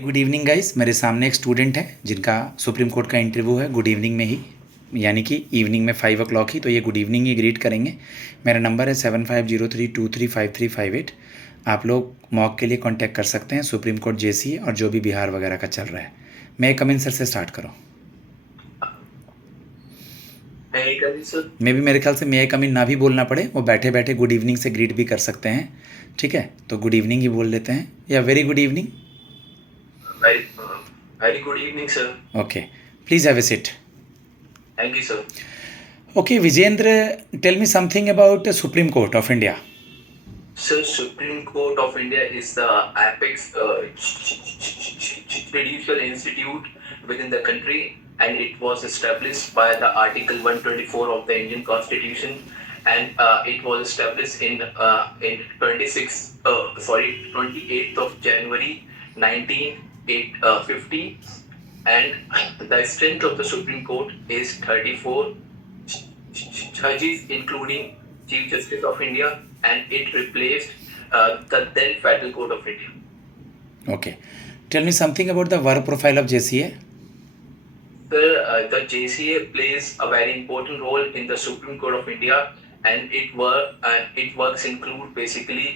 Good evening guys. मेरे सामने एक स्टूडेंट है जिनका सुप्रीम कोर्ट का इंटरव्यू है गुड इवनिंग में ही, यानी कि इवनिंग में 5 o'clock ही, तो ये गुड इवनिंग ही ग्रीट करेंगे। मेरा नंबर है 7503235358। आप लोग मॉक के लिए कांटेक्ट कर सकते हैं, सुप्रीम कोर्ट जेसी और जो भी बिहार वगैरह का चल रहा है। मैं कमिन सर से स्टार्ट करो। मे भी मेरे ख्याल से मे कमिन ना भी बोलना पड़े, वो बैठे बैठे गुड इवनिंग से ग्रीट भी कर सकते हैं। ठीक है, तो गुड इवनिंग ही बोल लेते हैं, या very good evening. Very good evening, sir. Okay, please have a seat. Thank you, sir. Okay, Vijendra, tell me something about the Supreme Court of India. Sir, Supreme Court of India is the apex judicial institute within the country, and it was established by the Article 124 of the Indian Constitution, and it was established in 28th of January 1950, and the strength of the Supreme Court is 34 judges, including Chief Justice of India, and it replaced the then Federal Court of India. Okay, tell me something about the work profile of JCA. Sir, the JCA plays a very important role in the Supreme Court of India, and it works include basically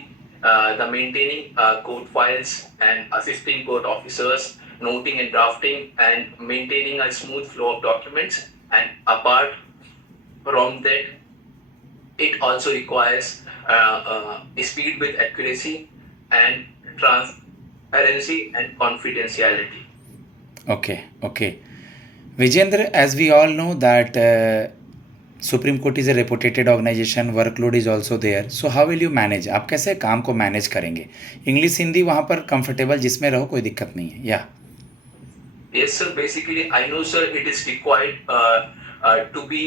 the maintaining court files and assisting court officers, noting and drafting, and maintaining a smooth flow of documents. And apart from that, it also requires speed with accuracy and transparency and confidentiality. Okay. Vijendra, as we all know that Supreme Court is a reputed organization, workload is also there. So how will you manage? आप कैसे काम को manage करेंगे? English Hindi वहाँ पर comfortable जिसमें रहो, कोई दिक्कत नहीं है। या Yes, sir. Basically, I know, sir, it is required to be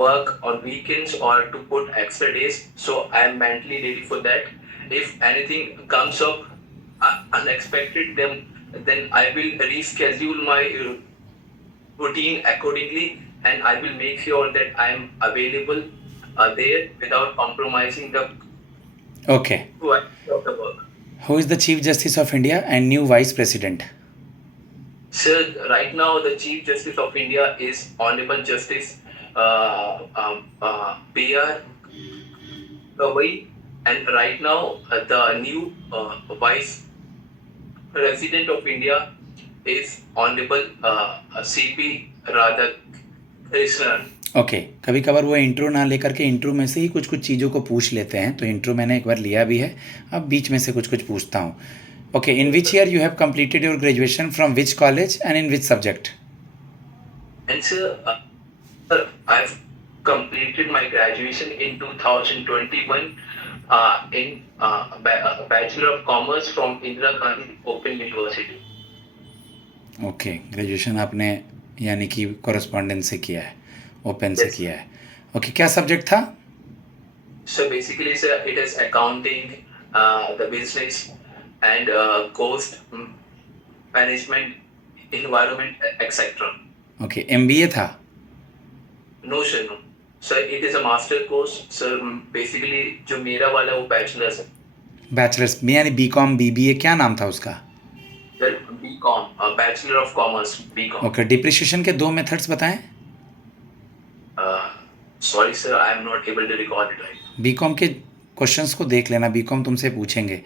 work on weekends or to put extra days. So I am mentally ready for that. If anything comes up unexpected, then I will reschedule my routine accordingly, and I will make sure that I am available there without compromising the okay. quality of the work. Who is the Chief Justice of India and new Vice President? Sir, right now the Chief Justice of India is Honorable Justice B.R. Gavai, and right now the new Vice President of India is Honorable C.P. Radhakrishnan. Okay कभी कभार वो intro ना लेकर के intro में से ही कुछ कुछ चीज़ों को पूछ लेते हैं, तो इंट्रो मैंने एक बार लिया भी है, अब बीच में से कुछ कुछ पूछता हूँ। Okay, in which year you have completed your graduation, from which college and in which subject? And sir, I've completed my graduation in 2021 in Bachelor of Commerce from Indira Gandhi Open University. Okay, graduation आपने यानी कि correspondence से किया है, open से Yes. किया है। Okay, क्या सब्जेक्ट था? So basically, sir, it is accounting, the business, and cost management, environment, etc. Okay, MBA था? No, sir, no. Sir, it is a master course. Sir, basically जो मेरा वाला वो bachelor's है. बैचलर्स में यानी BCom BBA, क्या नाम था उसका? Sir, BCom, Bachelor of Commerce, BCom. Okay, depreciation के 2 मेथड्स बताएं। Sorry, sir, I am not able to recall it right. BCom के क्वेश्चंस को देख लेना, BCom तुमसे पूछेंगे।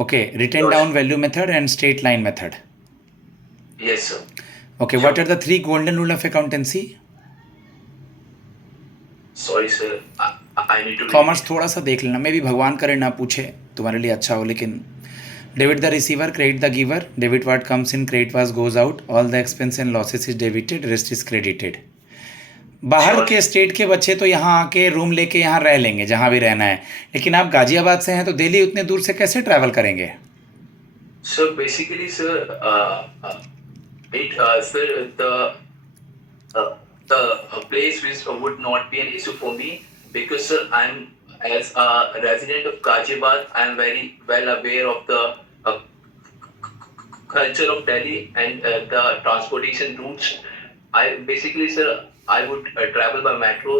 Okay, written Sure. Down value method and straight line method. Yes, sir. Okay, what are the 3 golden rule of accountancy? Sorry, sir, I need to. Commerce थोड़ा सा देख लेना, मे भी भगवान करे ना पूछे, तुम्हारे लिए अच्छा हो। लेकिन debit the receiver, credit the giver, debit what comes in, credit what goes out, all the expense and losses is debited, rest is credited. बाहर Sure. के स्टेट के बच्चे तो यहाँ आके रूम लेके यहाँ रह लेंगे जहाँ भी रहना है, लेकिन आप गाजियाबाद से हैं तो दिल्ली उतने दूर से कैसे ट्रैवल करेंगे? So basically, sir, the place which would not be an issue for me, because sir, I'm as a resident of Ghaziabad, I'm very well aware of the culture of Delhi and the transportation routes. I basically, sir, I would travel by metro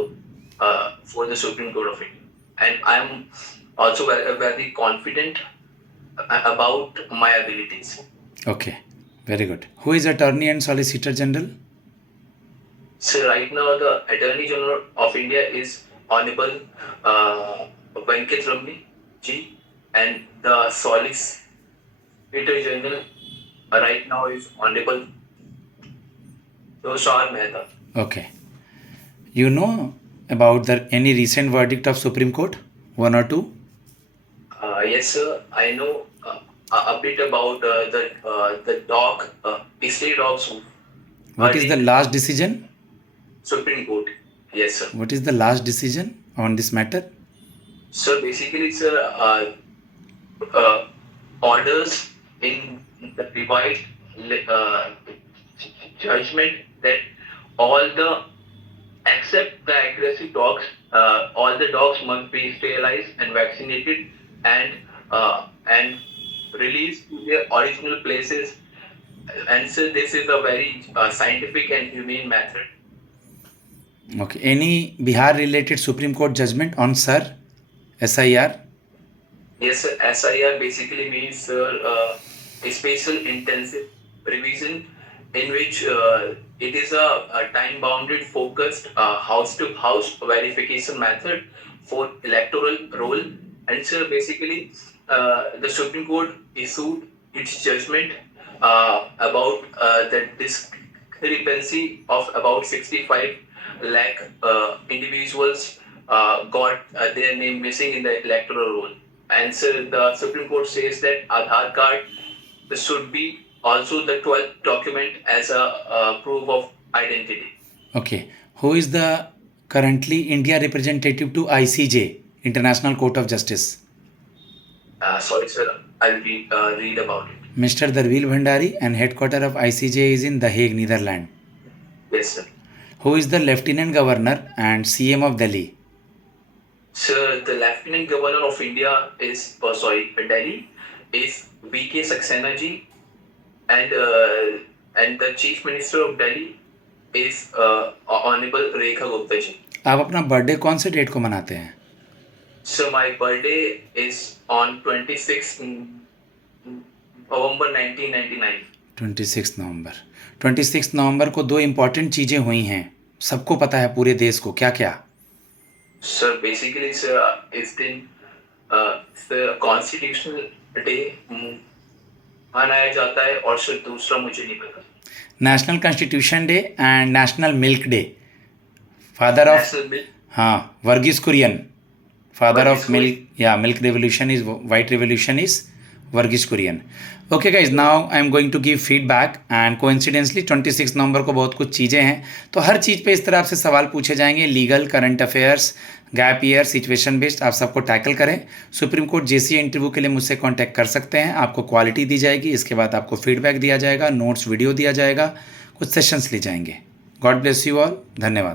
for the Supreme Court of India, and I'm also very confident about my abilities. Okay, very good. Who is Attorney and Solicitor General? So right now the Attorney General of India is Honorable Venkat Ramani ji, and the Solicitor General right now is Honorable Tushar Mehta. Okay. You know about any recent verdict of Supreme Court? One or two? Yes, sir. I know a bit about the dog, stray dogs. What is the last decision? Supreme Court? Yes, sir. What is the last decision on this matter? So basically, sir, orders in the revised judgment that all the except the aggressive dogs, all the dogs must be sterilized and vaccinated and released to their original places. And so this is a very scientific and humane method. Okay. Any Bihar related Supreme Court judgment on SIR? SIR? Yes, sir. SIR basically means a special intensive revision in which it is a time-bounded, focused house-to-house verification method for electoral roll. And so basically, the Supreme Court issued its judgment about the discrepancy of about 65 lakh individuals got their name missing in the electoral roll. And so the Supreme Court says that Aadhaar card should be also the 12th document as a proof of identity. Okay. Who is the currently India representative to ICJ, International Court of Justice? Sorry, sir. I'll read about it. Mr. Darvil Bhandari, and headquarter of ICJ is in The Hague, Netherlands. Yes, sir. Who is the Lieutenant Governor and CM of Delhi? Sir, the Lieutenant Governor of India is, Delhi is V.K. Saxena ji, and the Chief Minister of Delhi is Honorable Rekha Gupta ji. आप अपना birthday कौन से date को मनाते हैं? So my birthday is on 26th November 1999. 26 नवंबर 26 नवंबर को दो इम्पॉर्टेंट चीज़ें हुई हैं, सबको पता है पूरे देश को, क्या क्या? Sir, basically, sir, इस दिन कॉन्स्टिट्यूशनल डे मनाया जाता है और सर दूसरा मुझे नहीं पता. National constitution day and national milk day. Father of, हाँ, Verghese Kurien. Father of milk, या milk revolution is, white revolution is Verghese Kurien. Okay guys, now I am going to give feedback and coincidentally 26 नवंबर को बहुत कुछ चीज़ें हैं, तो हर चीज़ पे इस तरह से सवाल पूछे जाएंगे. Legal, current affairs, gap year, situation based, आप सबको टैकल करें. सुप्रीम कोर्ट जेसीए इंटरव्यू के लिए मुझसे कांटेक्ट कर सकते हैं. आपको क्वालिटी दी जाएगी, इसके बाद आपको फीडबैक दिया जाएगा, नोट्स वीडियो दिया जाएगा, कुछ सेशंस ली जाएंगे. God bless you all. धन्यवाद.